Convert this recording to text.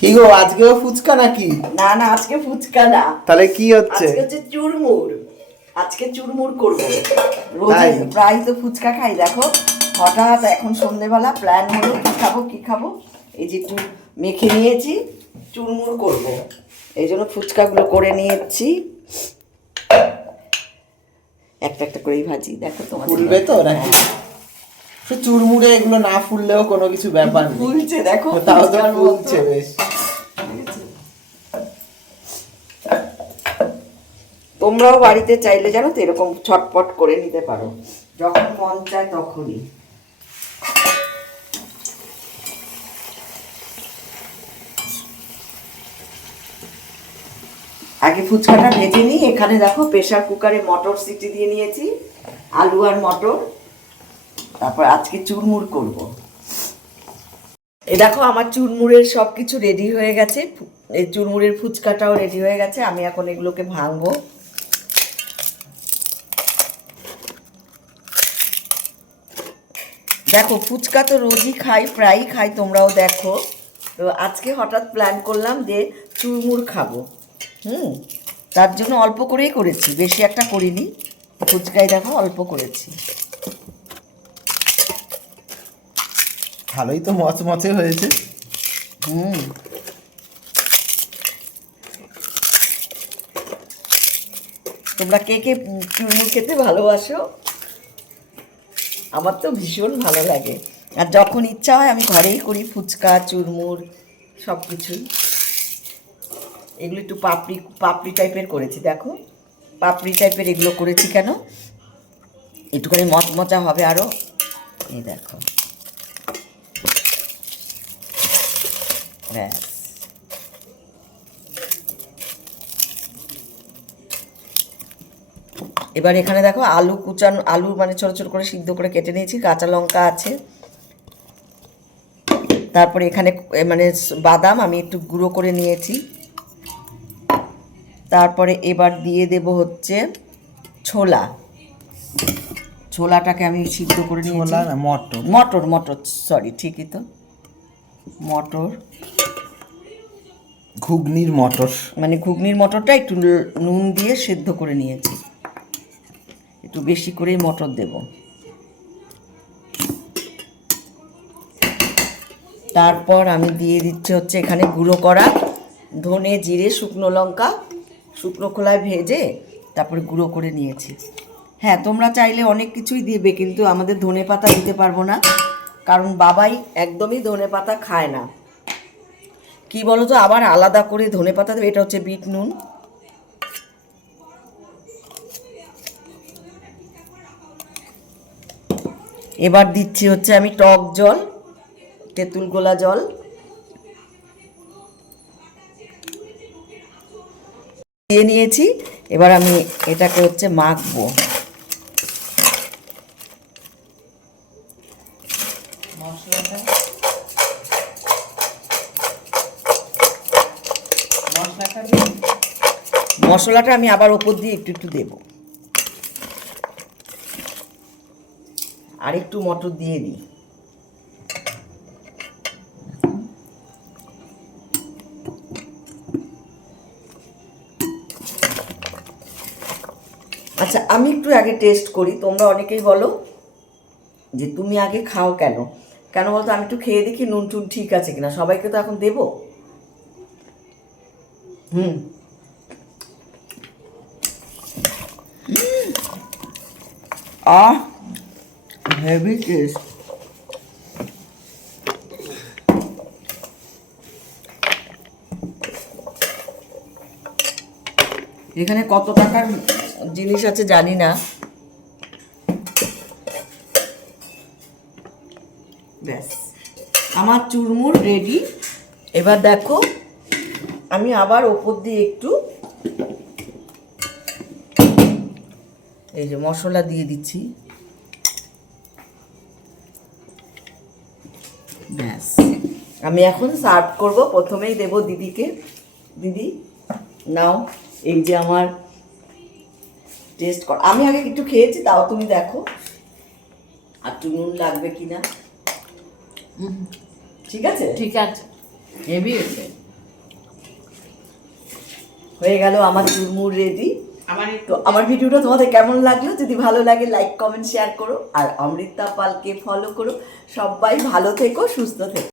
কি গো, আজকেও ফুচকা নাকি? না না, আজকে ফুচকা না। তাহলে কি হচ্ছে? আজকে হচ্ছে চুরমুর। আজকে চুরমুর করবো। রোজ প্রায় তো ফুচকা খাই। দেখো হঠাৎ এখন সন্ধ্যেবেলা প্ল্যান হলো কি খাবো। এই যে একটু মেখে নিয়েছি, চুরমুর করব। এই জন্য ফুচকাগুলো করে নিয়েছি। একটা একটা করেই ভাজি। দেখো তোমার ফুলবে তো নাকি? চুরমুরে এগুলো না ফুললেও কোনো কিছু ব্যাপার নেই। ফুলছে দেখো, তাও তো ফুলছে বেশ। তোমরাও বাড়িতে চাইলে জানো তো এরকম ছটপট করে নিতে পারো, যখন মন চায় তখনই। আগে ফুচকাটা ভেজে নিই। এখানে দেখো প্রেসার কুকারে মটর সিটি দিয়ে নিয়েছি, আলু আর মটর। তারপর আজকে চুরমুর করব। এই দেখো আমার চুরমুরের সব কিছু রেডি হয়ে গেছে। এই চুরমুরের ফুচকাটাও রেডি হয়ে গেছে। আমি এখন এগুলোকে ভাঙবো। দেখো ফুচকা তো রোজই খাই, প্রায়ই খাই, তোমরাও দেখো। তো আজকে হঠাৎ প্ল্যান করলাম যে চুরমুর খাবো। তার জন্য অল্প করেই করেছি, বেশি একটা করিনি। ফুচকাই দেখো অল্প করেছি। ভালোই তো মচমচে হয়েছে। তোমরা কে কে চুরমুর খেতে ভালোবাসো? আমার তো ভীষণ ভালো লাগে। আর যখন ইচ্ছা হয় আমি ঘরেই করি ফুচকা, চুরমুর সব কিছুই। এগুলো একটু পাপড়ি পাপড়ি টাইপের করেছি। দেখো পাপড়ি টাইপের এগুলো করেছি কেন, একটুখানি মচমচা হবে আরও। এই দেখো, ব্যাস। এবার এখানে দেখো আলু কুচানো, আলু মানে ছোটো ছোটো করে সিদ্ধ করে কেটে নিয়েছি, কাঁচা লঙ্কা আছে। তারপরে এখানে মানে বাদাম আমি একটু গুঁড়ো করে নিয়েছি। তারপরে এবার দিয়ে দেব হচ্ছে ছোলা। ছোলাটাকে আমি সিদ্ধ করে নিয়েছি। মটর মটর মটর সরি, ঠিকই তো, মটর। ঘুগনির মটর, মানে ঘুগনির মটরটা একটু নুন দিয়ে সেদ্ধ করে নিয়েছি। একটু বেশি করেই মটর দেব। তারপর আমি দিয়ে দিচ্ছি হচ্ছে এখানে গুঁড়ো করা ধনে, জিরে, শুকনো লঙ্কা, শুকনো খোলায় ভেজে তারপরে গুঁড়ো করে নিয়েছি। হ্যাঁ, তোমরা চাইলে অনেক কিছুই দিবে, কিন্তু আমাদের ধনে পাতা দিতে পারবো না, কারণ বাবাই একদমই ধনে পাতা খায় না। কি বলো তো, আবার আলাদা করে ধনে পাতা দেবে। এটা হচ্ছে বিট নুন। এবার দিচ্ছি হচ্ছে আমি টক জল, তেঁতুল গোলা জল দিয়ে নিয়েছি। এবার আমি এটাকে হচ্ছে মাখবো। মশলাটা আমি আবার ওপর দিয়ে একটু একটু দেব। আর একটু মটর দিয়ে দিই। আচ্ছা, আমি একটু আগে টেস্ট করি। তোমরা অনেকেই বলো যে তুমি আগে খাও কেন, কেন বলতো? আমি একটু খেয়ে দেখি নুন টুন ঠিক আছে কিনা। সবাইকে তো এখন দেবো। Heavy taste. এখানে কত টাকার জিনিস আছে জানি না। ব্যাস, আমার চুরমুর রেডি। এবার দেখো আমি আবার ওপর দিয়ে একটু এই যে মশলা দিয়ে দিচ্ছি। ব্যাস, আমি এখন সার্ভ করব। প্রথমেই দেব দিদিকে। দিদি নাও, এই যে আমার টেস্ট কর। আমি আগে একটু খেয়েছি, তাও তুমি দেখো আর একটু নুন লাগবে কিনা। ঠিক আছে, ঠিক আছে, হেভি হয়েছে। হয়ে গেল আমার চুরমুর রেডি। আমার তো আমার ভিডিওটা তোমাদের কেমন লাগলো? যদি ভালো লাগে লাইক কমেন্ট শেয়ার করো, আর অমৃতা পালকে ফলো করো। সবাই ভালো থেকো, সুস্থ থেকো।